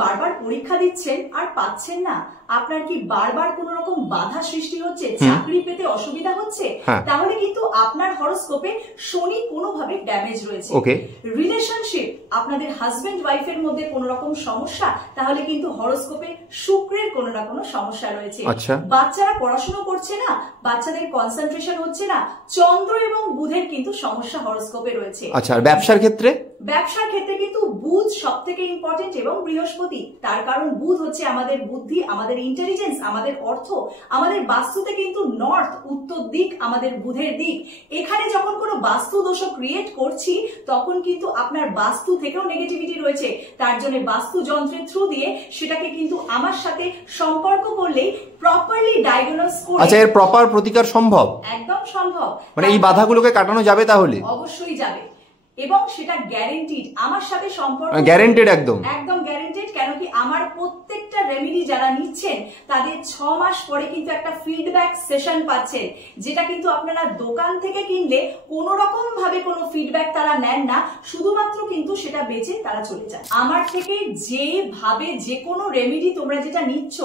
বারবার পরীক্ষা দিচ্ছেন আর পাচ্ছেন না, আপনার কি বারবার কোন রকম বাধা সৃষ্টি হচ্ছে, চাকরি পেতে অসুবিধা হচ্ছে, তাহলে কিন্তু আপনার হরোস্কোপে শনি কোনোভাবে ড্যামেজ রয়েছে। রিলেশনশিপ, আপনাদের হাজবেন্ড ওয়াইফের মধ্যে কোন রকম সমস্যা, তাহলে কিন্তু হরোস্কোপে শুক্রের কোনো না কোনো সমস্যা রয়েছে। বাচ্চারা পড়াশোনা করছে না, বাচ্চাদের কনসেন্ট্রেশন হচ্ছে না, চন্দ্র এবং বুধের কিন্তু সমস্যা হরোস্কোপে রয়েছে। আচ্ছা, আর ব্যবসার ক্ষেত্রে? ব্যবসার ক্ষেত্রে কিন্তু বুধ সবথেকে ইম্পর্টেন্ট এবং বৃহস্পতি, তার কারণ বুধ হচ্ছে আমাদের বুদ্ধি, আমাদের ইন্টেলিজেন্স, আমাদের অর্থ। আমাদের বাস্তুতে কিন্তু নর্থ, উত্তর দিক আমাদের বুধের দিক। এখানে যখন কোনো বাস্তু দোষ ক্রিয়েট করছি তখন কিন্তু আপনার বাস্তু থেকেও নেগেটিভিটি রয়েছে। তার জন্য বাস্তু যন্ত্রের থ্রু দিয়ে সেটাকে কিন্তু আমার সাথে সম্পর্ক করলেই প্রপারলি ডায়াগনোস করে। আচ্ছা, এর প্রপার প্রতিকার সম্ভব? একদম সম্ভব। মানে এই বাধাগুলোকে কাটানো যাবে তাহলে? অবশ্যই যাবে, এবং সেটা গ্যারেন্টিড। আমার সাথে সম্পর্ক গ্যারেন্টেড, একদম একদম গ্যারেন্টেড। কেন কি আমার প্রত্যেকটা রেমেডি যারা নিচ্ছেন তাদের 6 মাস পরে কিন্তু একটা ফিডব্যাক সেশন পাচ্ছেন, যেটা কিন্তু আপনারা দোকান থেকে কিনলে কোনো রকম ভাবে কোনো ফিডব্যাক তারা নেন না, শুধুমাত্র কিন্তু সেটা বেচে তারা চলে যায়। আমার থেকে যেভাবে যে কোনো রেমেডি তোমরা যেটা নিচ্ছ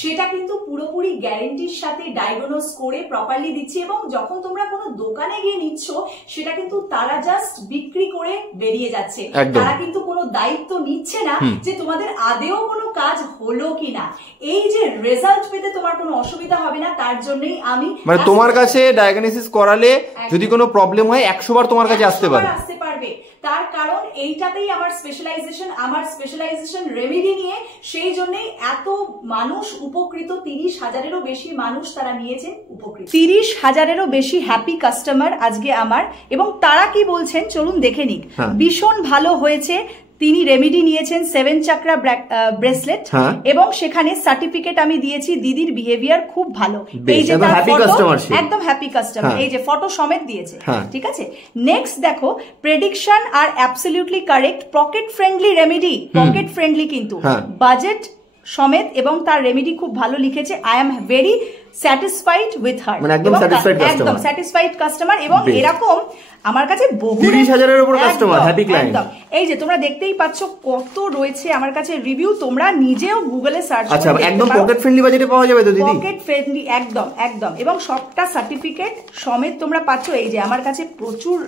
সেটা কিন্তু পুরোপুরি গ্যারেন্টির সাথে ডায়াগনোস করে প্রপারলি দিচ্ছি, এবং যখন তোমরা কোনো দোকানে গিয়ে নিচ্ছ সেটা কিন্তু তারা জাস্ট বিক্রি করে বেরিয়ে যাচ্ছে। তারা কিন্তু কোনো দায়িত্ব নিচ্ছে না যে তোমাদের আদেও কোনো কাজ হলো কিনা। এই যে রেজাল্ট পেতে তোমার কোনো অসুবিধা হবে না, তার জন্যই আমি মানে তোমার কাছে ডায়াগনোসিস করালে যদি কোনো প্রবলেম হয় 100 বার তোমার কাছে আসতে পারবে। তার কারণ এইটাতেই আমার স্পেশালাইজেশন রেমেডি নিয়ে, সেই জন্যই এত মানুষ উপকৃত। 30,000-এরও বেশি মানুষ তারা নিয়েছেন উপকৃত। 30,000-এরও বেশি হ্যাপি কাস্টমার আজকে আমার, এবং তারা কি বলছেন চলুন দেখে নিক। ভীষণ ভালো হয়েছে, তিনি রেমেডি নিয়েছেন 7 চাকরা ব্রেসলেট, এবং সেখানে সার্টিফিকেট আমি দিয়েছি, দিদির বিহেভিয়ার খুব ভালো। এই যে তার ফটো, একদম হ্যাপি কাস্টমার, এই যে ফটো সমেত দিয়েছে। ঠিক আছে, নেক্সট দেখো, প্রেডিকশন আর absolutely correct, pocket friendly remedy, pocket friendly কিন্তু বাজেট সমেত, এবং তার রেমেডি খুব ভালো লিখেছে। I am very satisfied with her, একদম স্যাটিসফাইড কাস্টমার। এবং এরকম আমার কাছে বহু 30,000-এর উপর কাস্টমার, হ্যাপি ক্লায়েন্ট। এই যে তোমরা দেখতেই পাচ্ছ কত রয়েছে আমার কাছে রিভিউ, তোমরা নিজেও গুগলে সার্চ করে। আচ্ছা, একদম পকেট ফ্রেন্ডলি বাজেটে পাওয়া যাবে তো দিদি? পকেট ফ্রেন্ডলি, একদম একদম, এবং সবটা সার্টিফিকেট সমেত তোমরা পাচ্ছ। এই যে আমার কাছে প্রচুর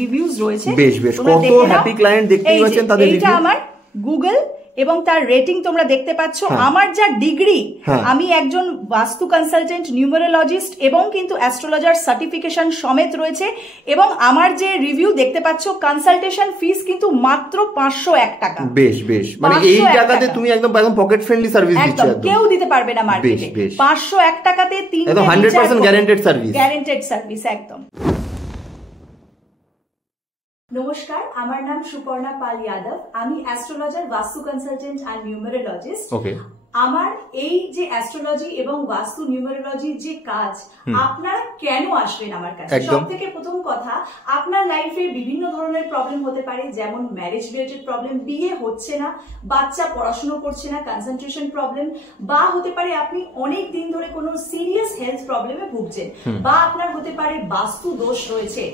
রিভিউজ রয়েছে, বেশ বেশ, কত হ্যাপি ক্লায়েন্ট দেখতেই পাচ্ছেন তাদের রিভিউ। এইটা আমার গুগল এবং তার রেটিং তোমরা দেখতে পাচ্ছ। আমার যা ডিগ্রি, আমি একজন বাস্তু কনসালটেন্ট, নিউমেরোলজিস্ট, এবং কিন্তু অ্যাস্ট্রোলজার সার্টিফিকেশন সমেত রয়েছে। এবং আমার যে রিভিউ দেখতে পাচ্ছ, কনসালটেশন ফিস কিন্তু মাত্র 501 টাকা। বেশ বেশ, মানে এই টাকাতে তুমি একদম পকেট ফ্রেন্ডলি সার্ভিস দিচ্ছ, একদম কেউ দিতে পারবে না মার্কেটে। 501 টাকাতে 100% গ্যারান্টেড সার্ভিস, একদম। নমস্কার, আমার নাম সুপর্ণা পাল যাদব, আমি অ্যাস্ট্রোলজার, বাস্তু কনসালটেন্ট আর নিউমেরোলজিস্ট। আমার এই যে অ্যাস্ট্রোলজি এবং বাস্তু নিউমেরোলজির যে কাজ, আপনারা কেন আসবেন আমার কাছে? সব থেকে প্রথম কথা, আপনার লাইফে বিভিন্ন ধরনের প্রবলেম হতে পারে, যেমন ম্যারেজ রিলেটেড প্রবলেম, বিয়ে হচ্ছে না, বাচ্চা পড়াশোনা করছে না, কনসেন্ট্রেশন প্রবলেম, বা হতে পারে আপনি অনেক দিন ধরে কোনো সিরিয়াস হেলথ প্রবলেমে ভুগছেন, বা আপনার হতে পারে বাস্তু দোষ রয়েছে।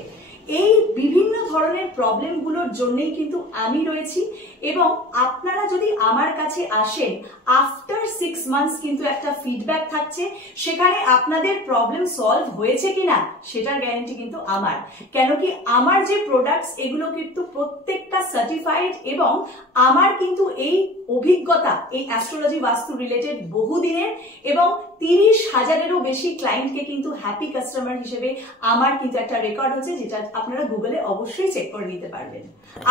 এই বিভিন্ন ধরনের প্রবলেম গুলোর জন্যই কিন্তু আমি রয়েছি। এবং আপনারা যদি আমার কাছে আসেন, আফটার 6 মান্থস কিন্তু একটা ফিডব্যাক থাকছে, সেখানে আপনাদের প্রবলেম সলভ হয়েছে কিনা সেটার গ্যারান্টি কিন্তু আমার। কেন কি আমার যে প্রোডাক্টস, এগুলো কিন্তু প্রত্যেকটা সার্টিফাইড, এবং আমার কিন্তু এই অভিজ্ঞতা এই অ্যাস্ট্রোলজি বাস্তু রিলেটেড বহুদিনের, এবং 30,000-এরও বেশি ক্লায়েন্টকে কিন্তু হ্যাপি কাস্টমার হিসেবে আমার কিন্তু একটা রেকর্ড হচ্ছে, যেটা আপনারা গুগলে অবশ্যই চেক করে নিতে পারবেন।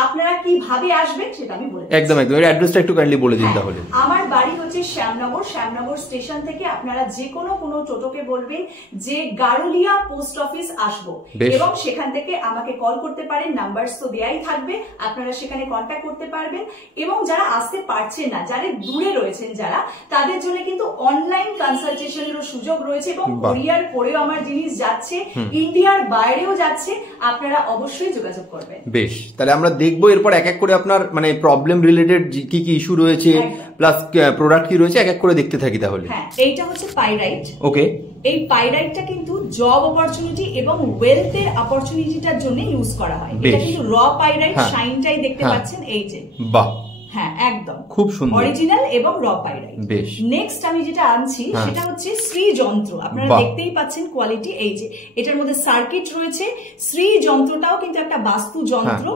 আপনারা কিভাবে আসবেন সেটা আমি বলে দিচ্ছি। একদম একদম, এর অ্যাড্রেসটা একটু কাইন্ডলি বলে দিন তাহলে। আমার বাড়ি হচ্ছে শ্যামনগর স্টেশন থেকে আপনারা যে কোনো টোটোকে বলবেন যে গারুলিয়া পোস্ট অফিস আসবো, এবং সেখান থেকে আমাকে কল করতে পারেন, নাম্বারস তো দেয়াই থাকবে, আপনারা সেখানে কন্ট্যাক্ট করতে পারবেন। এবং যারা আসতে পারছেন না, যারা দূরে রয়েছেন, যারা, তাদের জন্য কিন্তু অনলাইন কনসালটেশনেরও সুযোগ রয়েছে, এবং কোরিয়ার করেও আমার জিনিস যাচ্ছে, ইন্ডিয়ার বাইরেও যাচ্ছে, আপনারা অবশ্যই যোগাযোগ করবেন। বেশ, তাহলে আমরা দেখবো এরপর এক এক করে আপনার মানে প্রবলেম রিলেটেড কি কি ইস্যু রয়েছে, প্লাস প্রোডাক্ট কি রয়েছে, এক এক করে দেখতে থাকি তাহলে। হ্যাঁ, এইটা হচ্ছে পাইরাইট। ওকে, এই পাইরাইটটা কিন্তু জব অপরচুনিটি এবং ওয়েলথের অপরচুনিটিটার জন্য ইউজ করা হয়। এটা কিন্তু র পাইরাইট, শাইনটাই দেখতে পাচ্ছেন, এই যে। বাহ, হ্যাঁ একদম খুব সুন্দর, অরিজিনাল এবং র পাইরাইট। বেশ। নেক্সট আমি যেটা আনছি সেটা হচ্ছে শ্রী যন্ত্র। আপনারা দেখতেই পাচ্ছেন কোয়ালিটি, এই যে এটার মধ্যে সার্কিট রয়েছে। শ্রী যন্ত্রটাও কিন্তু একটা বাস্তু যন্ত্র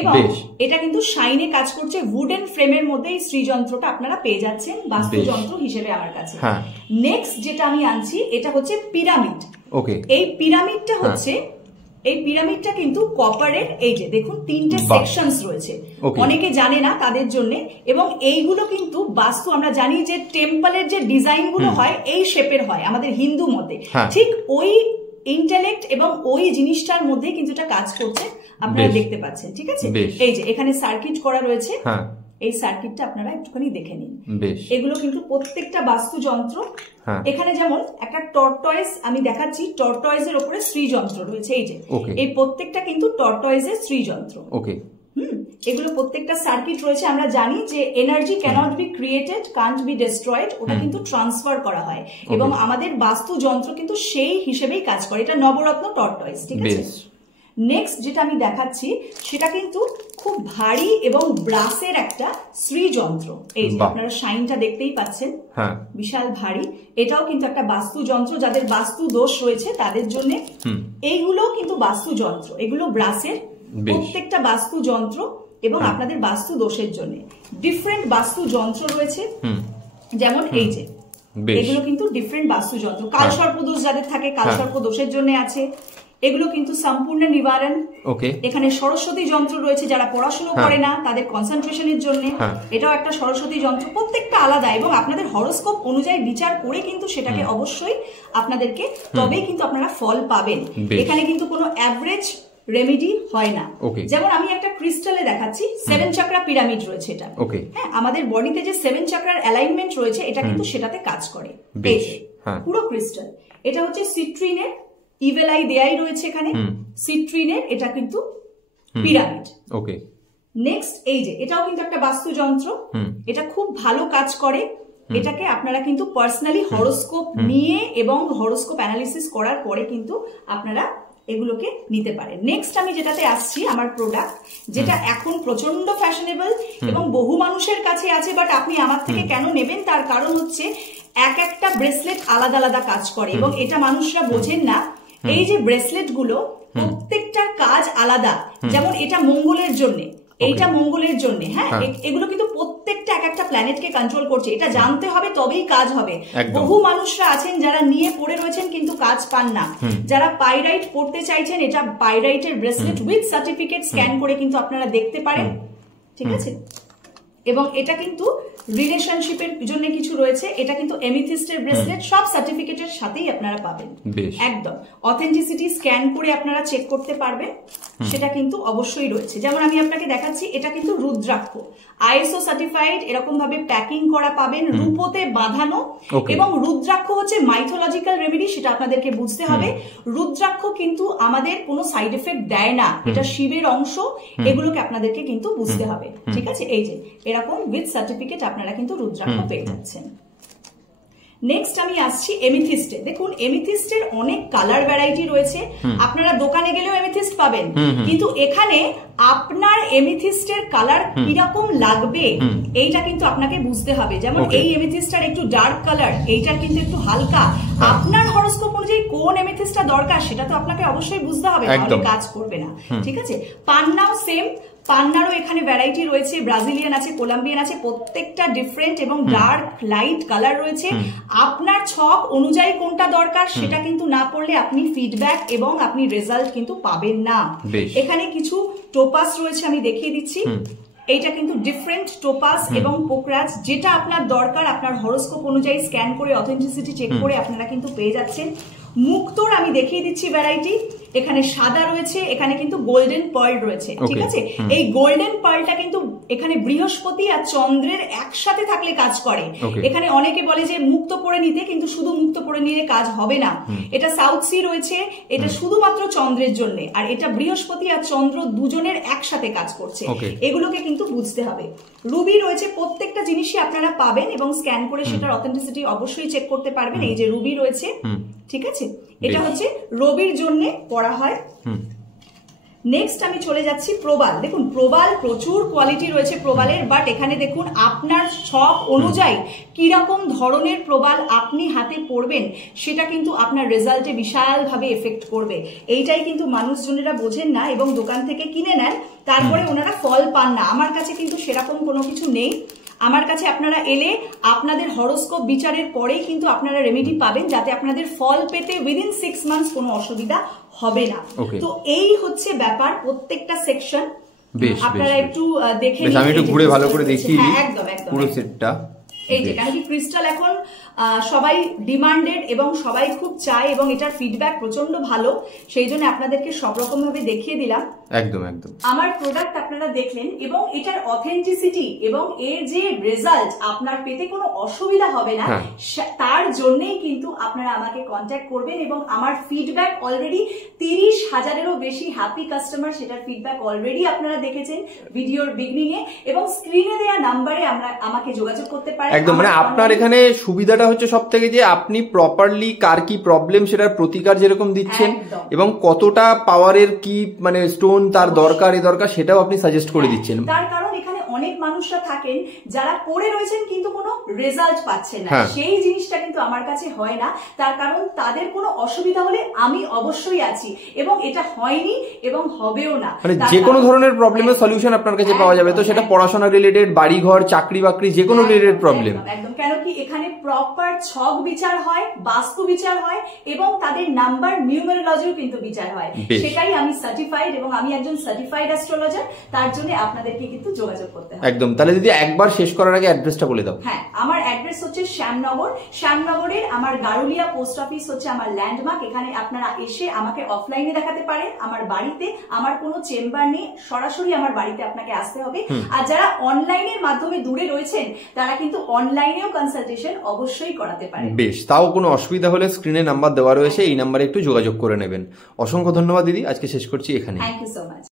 এবং এটা কিন্তু শাইনে কাজ করছে। উডেন ফ্রেমের মধ্যে এই শ্রী যন্ত্রটা আপনারা পেয়ে যাচ্ছেন বাস্তু যন্ত্র হিসেবে আমার কাছে। নেক্সট যেটা আমি আনছি এটা হচ্ছে পিরামিড। এই পিরামিডটা হচ্ছে, এই পিরামিডটা কিন্তু কপারের, এই যে দেখুন 3টে সেকশনস রয়েছে, অনেকে জানে না তাদের জন্য। এবং এইগুলো কিন্তু বাস্তু, আমরা জানি যে টেম্পলের যে ডিজাইন গুলো হয় এই শেপের হয় আমাদের হিন্দু মতে, ঠিক ওই ইন্টেলেক্ট এবং ওই জিনিসটার মধ্যে কিন্তু এটা কাজ করছে, আপনারা দেখতে পাচ্ছেন। ঠিক আছে, এই যে এখানে সার্কিট করা রয়েছে, এই সার্কিটটা আপনারা একটুখানি দেখে নিন। এগুলো কিন্তু প্রত্যেকটা বাস্তু যন্ত্র। এখানে যেমন একটা টর্টয়েস আমি দেখাচ্ছি, টর্টয়েসের উপরে শ্রী যন্ত্র রয়েছে, এই যে এই প্রত্যেকটা কিন্তু টর্টয়েসের শ্রী যন্ত্র। এগুলো প্রত্যেকটা সার্কিট রয়েছে। আমরা জানি যে energy cannot be created, can't be destroyed, ওটা কিন্তু ট্রান্সফার করা হয় এবং আমাদের বাস্তু যন্ত্র কিন্তু সেই হিসেবেই কাজ করে। এটা নবরত্ন টর্টয়েস। ঠিক আছে, নেক্সট যেটা আমি দেখাচ্ছি সেটা কিন্তু খুব ভারী এবং ব্রাসের একটা শ্রী যন্ত্র। এই যে আপনারা শাইনটা দেখতেই পাচ্ছেন, বিশাল ভারী। এটাও কিন্তু একটা বাস্তু যন্ত্র, যাদের বাস্তু দোষ রয়েছে তাদের জন্য। এইগুলো কিন্তু বাস্তু যন্ত্র, এগুলো ব্রাসের, প্রত্যেকটা বাস্তু যন্ত্র এবং আপনাদের বাস্তু দোষের জন্য ডিফারেন্ট বাস্তু যন্ত্র রয়েছে। যেমন এই যে এগুলো কিন্তু ডিফারেন্ট বাস্তু যন্ত্র। কালসর্প দোষ যাদের থাকে, কালসর্প দোষের জন্য আছে। এগুলো কিন্তু সম্পূর্ণ নিবারণ। এখানে সরস্বতী যন্ত্র রয়েছে, যারা পড়াশোনা করে না তাদের কনসেন্ট্রেশনের জন্য, এটাও একটা সরস্বতী যন্ত্র। প্রত্যেকটা আলাদা এবং আপনাদের হরোস্কোপ অনুযায়ী বিচার করে কিন্তু সেটাকে অবশ্যই আপনাদেরকে, তবেই কিন্তু আপনারা ফল পাবেন। এখানে কিন্তু কোনো অ্যাভারেজ রেমেডি হয় না। যেমন আমি একটা ক্রিস্টালে দেখাচ্ছি, 7 চাকরা পিরামিড রয়েছে এটা। হ্যাঁ, আমাদের বডিতে যে 7 চাকরার অ্যালাইনমেন্ট রয়েছে এটা কিন্তু সেটাতে কাজ করে। পুরো ক্রিস্টাল, এটা হচ্ছে সিট্রিনের, ইভেল আই দেয়াই রয়েছে এখানে সিট্রিনের, এটা কিন্তু পিরামিড। নেক্সট এই যে এটাও কিন্তু একটা বাস্তু যন্ত্র, এটা খুব ভালো কাজ করে। এটাকে আপনারা কিন্তু পার্সোনালি হরোস্কোপ নিয়ে এবং হরোস্কোপ অ্যানালিসিস করার পরে কিন্তু আপনারা এগুলোকে নিতে পারেন। নেক্সট আমি যেটাতে আসছি, আমার প্রোডাক্ট যেটা এখন প্রচন্ড ফ্যাশনেবল এবং বহু মানুষের কাছে আছে, বাট আপনি আমার থেকে কেন নেবেন তার কারণ হচ্ছে এক একটা ব্রেসলেট আলাদা আলাদা কাজ করে এবং এটা মানুষরা বোঝেন না। এই যে ব্রেসলেট গুলো প্রত্যেকটার কাজ আলাদা, যেমন এটা মঙ্গলের জন্য, এইটা মঙ্গলের জন্য। হ্যাঁ, এগুলো কিন্তু প্রত্যেকটা এক একটা প্ল্যানেটকে কন্ট্রোল করছে, এটা জানতে হবে তবেই কাজ হবে। বহু মানুষরা আছেন যারা নিয়ে পড়ে রয়েছেন কিন্তু কাজ পান না। যারা পাইরাইট পড়তে চাইছেন, এটা পাইরাইটের ব্রেসলেট উইথ সার্টিফিকেট স্ক্যান করে কিন্তু আপনারা দেখতে পারেন। ঠিক আছে, এবং এটা কিন্তু রিলেশনশিপের জন্য কিছু রয়েছে, এটা কিন্তু এমিথিস্টের ব্রেসলেট, সব সার্টিফিকেটের সাথেই আপনারা পাবেন। একদম অথেন্টিসিটি স্ক্যান করে আপনারা চেক করতে পারবেন, সেটা কিন্তু অবশ্যই রয়েছে। যেমন আমি আপনাকে দেখাচ্ছি, এটা কিন্তু রুদ্রাক্ষ, আইএসও সার্টিফাইড, এরকম ভাবে প্যাকিং করা পাবেন, রূপোতে বাঁধানো। এবং রুদ্রাক্ষ হচ্ছে মাইথোলজিক্যাল রেমেডি, সেটা আপনাদেরকে বুঝতে হবে। রুদ্রাক্ষ কিন্তু আমাদের কোনো সাইড এফেক্ট দেয় না, এটা শিবের অংশ, এগুলোকে আপনাদেরকে কিন্তু বুঝতে হবে। ঠিক আছে, এই যে এরকম উইথ সার্টিফিকেট আপনারা কিন্তু রুদ্রাক্ষ পেয়ে যাচ্ছেন। নেক্সট আমি আসছি এমিথিস্টে। দেখুন, এমিথিস্টের অনেক কালার ভ্যারাইটি রয়েছে, আপনারা দোকানে গেলেও এমিথিস্ট পাবেন, কিন্তু এখানে আপনার এমিথিস্টের কালার কিরকম লাগবে এইটা কিন্তু আপনাকে বুঝতে হবে। যেমন এই এমিথিস্টটার একটু ডার্ক কালার, এইটার কিন্তু একটু হালকা। আপনার হরোস্কোপ অনুযায়ী কোন এমিথিস্টটা দরকার সেটা তো আপনাকে অবশ্যই বুঝতে হবে, তাহলে কাজ করবে না। ঠিক আছে, পান্নাও সেম, পান্নারও এখানে ভ্যারাইটি রয়েছে, ব্রাজিলিয়ান আছে, কোলম্বিয়ান আছে, প্রত্যেকটা ডিফারেন্ট এবং ডার্ক লাইট কালার রয়েছে। আপনার ছক অনুযায়ী কোনটা দরকার সেটা কিন্তু না পড়লে আপনি ফিডব্যাক এবং আপনি রেজাল্ট কিন্তু পাবেন না। এখানে কিছু টোপাস রয়েছে, আমি দেখিয়ে দিচ্ছি। এইটা কিন্তু ডিফারেন্ট টোপাস এবং পোকরাজ, যেটা আপনার দরকার আপনার হরোস্কোপ অনুযায়ী স্ক্যান করে অথেন্টিসিটি চেক করে আপনারা কিন্তু পেয়ে যাচ্ছেন। মুক্তোর আমি দেখিয়ে দিচ্ছি ভ্যারাইটি, এখানে সাদা রয়েছে, এখানে কিন্তু গোল্ডেন পার্ল রয়েছে। ঠিক আছে, এই গোল্ডেন পার্লটা কিন্তু এখানে বৃহস্পতি আর চন্দ্রের একসাথে থাকলে কাজ করে। এখানে অনেকে বলে যে মুক্ত পরে নিতে, কিন্তু শুধু মুক্ত পরে নিলে কাজ হবে না। এটা সাউথ সি রয়েছে, এটা শুধুমাত্র চন্দ্রের জন্য, আর এটা বৃহস্পতি আর চন্দ্র দুজনের একসাথে কাজ করছে, এগুলোকে কিন্তু বুঝতে হবে। রুবি রয়েছে, প্রত্যেকটা জিনিসই আপনারা পাবেন এবং স্ক্যান করে সেটার অথেন্টিসিটি অবশ্যই চেক করতে পারবেন। এই যে রুবি রয়েছে, ঠিক আছে, এটা হচ্ছে রবির জন্য পড়া হয়। নেক্সট আমি চলে যাচ্ছি প্রবাল। দেখুন প্রবাল প্রচুর কোয়ালিটি রয়েছে প্রবালের, বাট এখানে দেখুন আপনার শখ অনুযায়ী কিরকম ধরনের প্রবাল আপনি হাতে পড়বেন সেটা কিন্তু আপনার রেজাল্টে বিশালভাবে এফেক্ট করবে। এইটাই কিন্তু মানুষজনেরা বোঝেন না এবং দোকান থেকে কিনে নেন, তারপরে ওনারা ফল পান না। আমার কাছে কিন্তু সেরকম কোনো কিছু নেই। আমার কাছে আপনারা এলে আপনাদের হরোস্কোপ বিচারের পরেই কিন্তু আপনারা রেমেডি পাবেন, যাতে আপনাদের ফল পেতে উইদিন 6 মান্থস কোনো অসুবিধা হবে না। তো এই হচ্ছে ব্যাপার, প্রত্যেকটা সেকশন আপনারা একটু দেখে নিন। আমি একটু ঘুরে ভালো করে দেখিয়ে দিই একদম একদম পুরো সেটটা। এই যে কারণ কি ক্রিস্টাল এখন সবাই ডিমান্ডেড এবং সবাই খুব চায় এবং এটার ফিডব্যাক প্রচন্ড ভালো, সেই জন্য আপনাদেরকে সব রকম ভাবে দেখিয়ে দিলাম। একদম একদম আমার প্রোডাক্ট আপনারা দেখলেন এবং এটার অথেন্টিসিটি এবং এর যে রেজাল্ট আপনার পেতে কোনো অসুবিধা হবে না, তার জন্যই কিন্তু আপনারা আমাকে কন্ট্যাক্ট করবেন এবং আমার ফিডব্যাক অলরেডি 30,000-এরও বেশি হ্যাপি কাস্টমার, সেটার ফিডব্যাক অলরেডি আপনারা দেখেছেন ভিডিওর বিগনিং এ, এবং স্ক্রিনে দেওয়া নাম্বারে আমাকে যোগাযোগ করতে পারেন। একদম, মানে আপনার এখানে সুবিধাটা হচ্ছে সব থেকে যে আপনি প্রপারলি কার কি প্রবলেম সেটার প্রতিকার যেরকম দিচ্ছেন এবং কতটা পাওয়ারের কি মানে স্টোন তার দরকার সেটাও আপনি সাজেস্ট করে দিচ্ছেন। তার কারণ এখানে অনেক মানুষরা থাকেন যারা পড়ে রয়েছেন কিন্তু কোনো রেজাল্ট পাচ্ছেন না, সেই জিনিসটা কিন্তু আমার কাছে হয় না। তার কারণ তাদের কোনো অসুবিধা হলে আমি অবশ্যই আছি এবং এটা হয়নি এবং হবেও না। মানে যে কোনো ধরনের প্রবলেমের সলিউশন আপনার কাছে পাওয়া যাবে, তো সেটা পড়াশোনা রিলেটেড, বাড়ি ঘর, চাকরি বাকরি, যে কোনো রিলেটেড প্রবলেম। একদম, কেন কি এখানে প্রপার ছক বিচার হয়, বাস্তু বিচার হয় এবং তাদের নাম্বার নিউমেরোলজিও কিন্তু বিচার হয়। সেটাই আমি সার্টিফাইড এবং আমি একজন সার্টিফাইড অ্যাস্ট্রোলজার, তার জন্য আপনাদেরকে কিন্তু যোগাযোগ করতে হবে। একদম, তাহলে দিদি একবার শেষ করার আগে অ্যাড্রেসটা বলে দাও। হ্যাঁ, আমার অ্যাড্রেস হচ্ছে শ্যামনগর। শ্যামনগরের আমার গারুলিয়া পোস্ট অফিস হচ্ছে আমার ল্যান্ডমার্ক। এখানে আপনারা এসে আমাকে অফলাইনে দেখাতে পারেন, আমার বাড়িতে, আমার কোনো চেম্বার নেই, সরাসরি আমার বাড়িতে আপনাকে আসতে হবে। আর যারা অনলাইনের মাধ্যমে দূরে রয়েছেন তারা কিন্তু অনলাইনেও কনসালটেশন অবশ্যই করাতে পারেন। বেশ, তাও কোনো অসুবিধা হলে স্ক্রিনে নাম্বার দেওয়া রয়েছে, এই নাম্বারে একটু যোগাযোগ করে নেবেন। অসংখ্য ধন্যবাদ দিদি, আজকে শেষ করছি এখানে। Thank you so much.